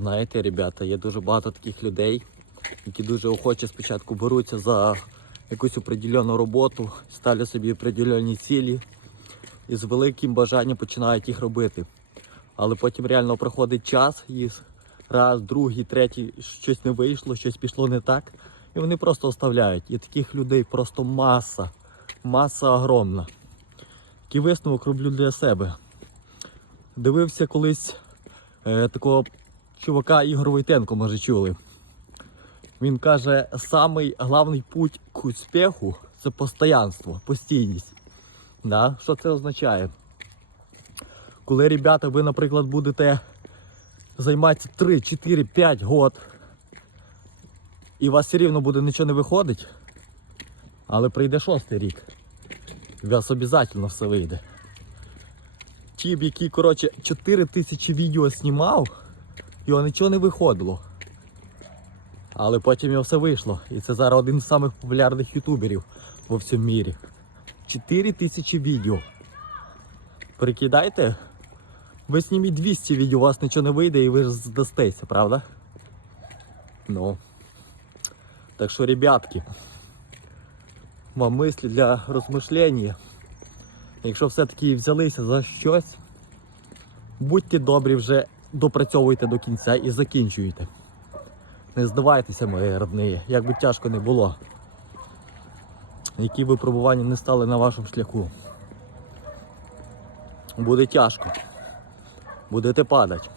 Знаєте, ребята, є дуже багато таких людей, які дуже охоче спочатку беруться за якусь определену роботу, ставлять собі определені цілі і з великим бажанням починають їх робити. Але потім реально проходить час і раз, другий, третій, щось не вийшло, щось пішло не так. І вони просто оставляють. І таких людей просто маса, маса огромна. Який висновок роблю для себе. Дивився колись е, такого чувака Ігор Войтенко, може чули. Він каже, самий головний путь к успіху це постоянство, постійність. Да? Що це означає? Коли, ребята, ви, наприклад, будете займатися 3, 4, 5 год, і у вас все рівно буде нічого не виходить, але прийде шостий рік. У вас обов'язково все вийде. Тіп, який, коротше, 4 тисячі відео знімав, його нічого не виходило. Але потім його все вийшло. І це зараз один з самих популярних ютуберів во всьому мірі. 4 тисячі відео. Прикидайте, ви зніміть 200 відео, у вас нічого не вийде і ви ж здастеся, правда? Ну. Так що, ребятки, вам мислі для розмишлення. Якщо все-таки взялися за щось, будьте добрі, вже допрацьовуйте до кінця і закінчуйте. Не здавайтеся, мої родні, як би тяжко не було. Які випробування не стали на вашому шляху. Буде тяжко. Будете падати.